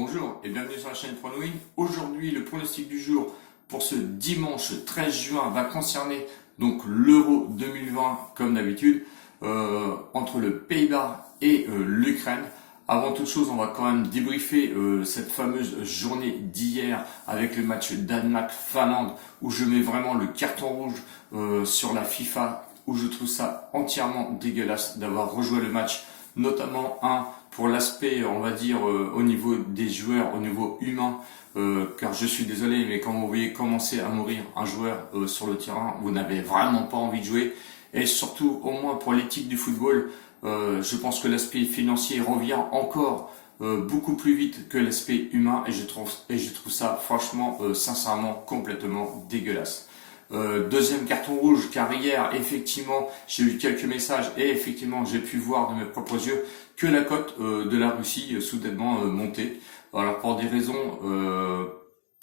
Bonjour et bienvenue sur la chaîne Pronowin. Aujourd'hui, le pronostic du jour pour ce dimanche 13 juin va concerner donc l'Euro 2020 comme d'habitude entre le Pays-Bas et l'Ukraine. Avant toute chose, on va quand même débriefer cette fameuse journée d'hier avec le match Danemark-Finlande où je mets vraiment le carton rouge sur la FIFA, où je trouve ça entièrement dégueulasse d'avoir rejoué le match, notamment pour l'aspect, on va dire, au niveau des joueurs, au niveau humain, car je suis désolé, mais quand vous voyez commencer à mourir un joueur sur le terrain, vous n'avez vraiment pas envie de jouer. Et surtout, au moins pour l'éthique du football, je pense que l'aspect financier revient encore beaucoup plus vite que l'aspect humain, et je trouve ça franchement, sincèrement, complètement dégueulasse. Deuxième carton rouge, car hier, effectivement, j'ai eu quelques messages et effectivement, j'ai pu voir de mes propres yeux que la cote de la Russie soudainement montait. Alors pour des raisons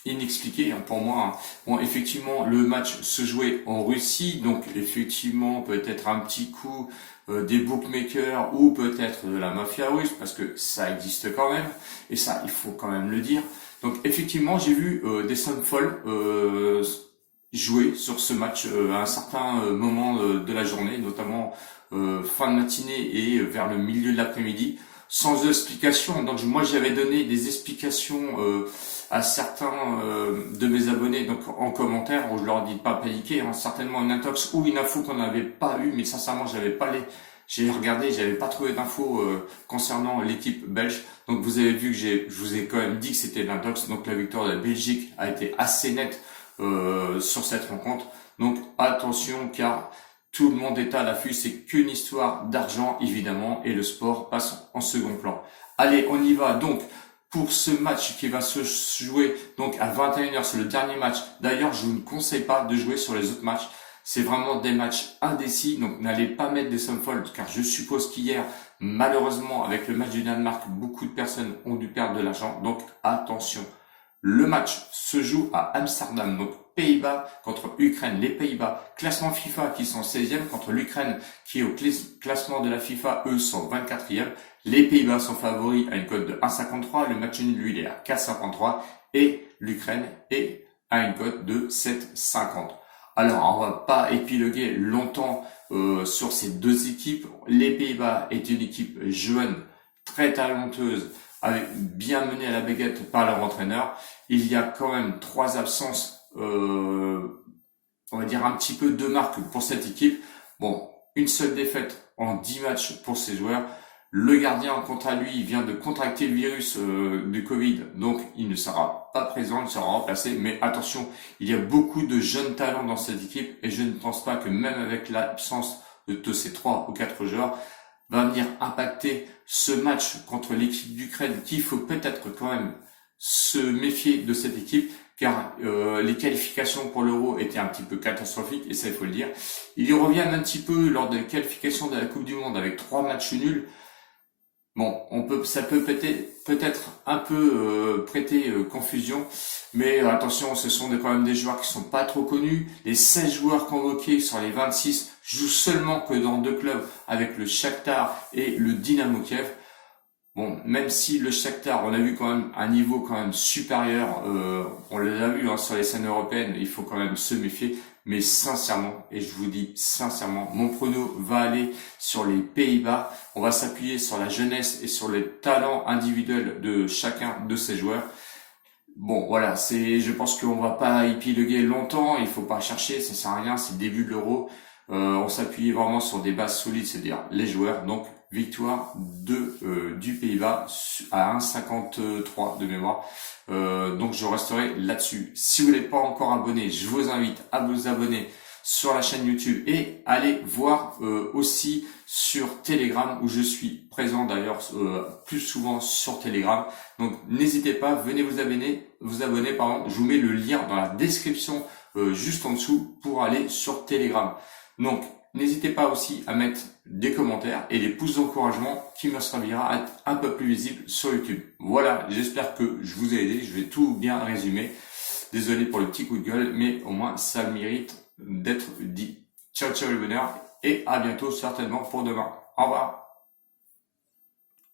inexpliquées pour moi. Bon, effectivement, le match se jouait en Russie, donc effectivement, peut-être un petit coup des bookmakers ou peut-être de la mafia russe, parce que ça existe quand même, et ça, il faut quand même le dire. Donc effectivement, j'ai vu des sommes folles jouer sur ce match à un certain moment de la journée, notamment fin de matinée et vers le milieu de l'après-midi, sans explication. Donc moi j'avais donné des explications à certains de mes abonnés, donc en commentaire, où je leur dis de pas paniquer, certainement une intox ou une info qu'on n'avait pas eu, mais sincèrement j'ai regardé, j'avais pas trouvé d'infos concernant l'équipe belge. Donc vous avez vu que je vous ai quand même dit que c'était l'intox. Donc la victoire de la Belgique a été assez nette sur cette rencontre. Donc attention, car tout le monde est à l'affût, c'est qu'une histoire d'argent évidemment, et le sport passe en second plan. Allez, on y va donc pour ce match qui va se jouer donc à 21h, c'est le dernier match. D'ailleurs, je vous ne conseille pas de jouer sur les autres matchs. C'est vraiment des matchs indécis, donc n'allez pas mettre des sommes folles, car je suppose qu'hier, malheureusement, avec le match du Danemark, beaucoup de personnes ont dû perdre de l'argent, donc attention. Le match se joue à Amsterdam, donc Pays-Bas contre Ukraine. Les Pays-Bas, classement FIFA qui sont 16e contre l'Ukraine qui est au classement de la FIFA, eux sont 24e. Les Pays-Bas sont favoris à une cote de 1,53. Le match nul, lui, il est à 4,53. Et l'Ukraine est à une cote de 7,50. Alors, on va pas épiloguer longtemps sur ces deux équipes. Les Pays-Bas est une équipe jeune, très talenteuse, bien menée à la baguette par leur entraîneur. Il y a quand même 3 absences, on va dire un petit peu de marque pour cette équipe. Bon, une seule défaite en 10 matchs pour ces joueurs. Le gardien, quant à lui, vient de contracter le virus du Covid, donc il ne sera pas présent, il sera remplacé. Mais attention, il y a beaucoup de jeunes talents dans cette équipe, et je ne pense pas que même avec l'absence de ces 3 ou 4 joueurs, va venir impacter ce match contre l'équipe d'Ukraine, qu'il faut peut-être quand même se méfier de cette équipe, car les qualifications pour l'Euro étaient un petit peu catastrophiques, et ça il faut le dire. Ils y reviennent un petit peu lors des qualifications de la Coupe du Monde avec 3 matchs nuls. Bon, ça peut peut-être un peu prêter confusion, mais attention, ce sont quand même des joueurs qui sont pas trop connus. Les 16 joueurs convoqués sur les 26 jouent seulement que dans 2 clubs, avec le Shakhtar et le Dynamo Kiev. Bon, même si le Shakhtar, on a vu quand même un niveau quand même supérieur, on l'a vu sur les scènes européennes, il faut quand même se méfier. Mais sincèrement, et je vous dis sincèrement, mon prono va aller sur les Pays-Bas. On va s'appuyer sur la jeunesse et sur les talents individuels de chacun de ces joueurs. Bon, voilà, je pense qu'on va pas épiloguer longtemps, il faut pas chercher, ça sert à rien, c'est le début de l'Euro. On s'appuie vraiment sur des bases solides, c'est-à-dire les joueurs. Donc, victoire du Pays-Bas à 1,53 de mémoire. Donc je resterai là-dessus. Si vous n'êtes pas encore abonné, je vous invite à vous abonner sur la chaîne YouTube et allez voir aussi sur Telegram, où je suis présent d'ailleurs plus souvent sur Telegram. Donc n'hésitez pas, venez vous abonner, pardon. Je vous mets le lien dans la description juste en dessous pour aller sur Telegram. Donc n'hésitez pas aussi à mettre des commentaires et des pouces d'encouragement qui me servira à être un peu plus visible sur YouTube. Voilà, j'espère que je vous ai aidé, je vais tout bien résumer. Désolé pour le petit coup de gueule, mais au moins ça mérite d'être dit. Ciao ciao les bonheurs, et à bientôt certainement pour demain. Au revoir.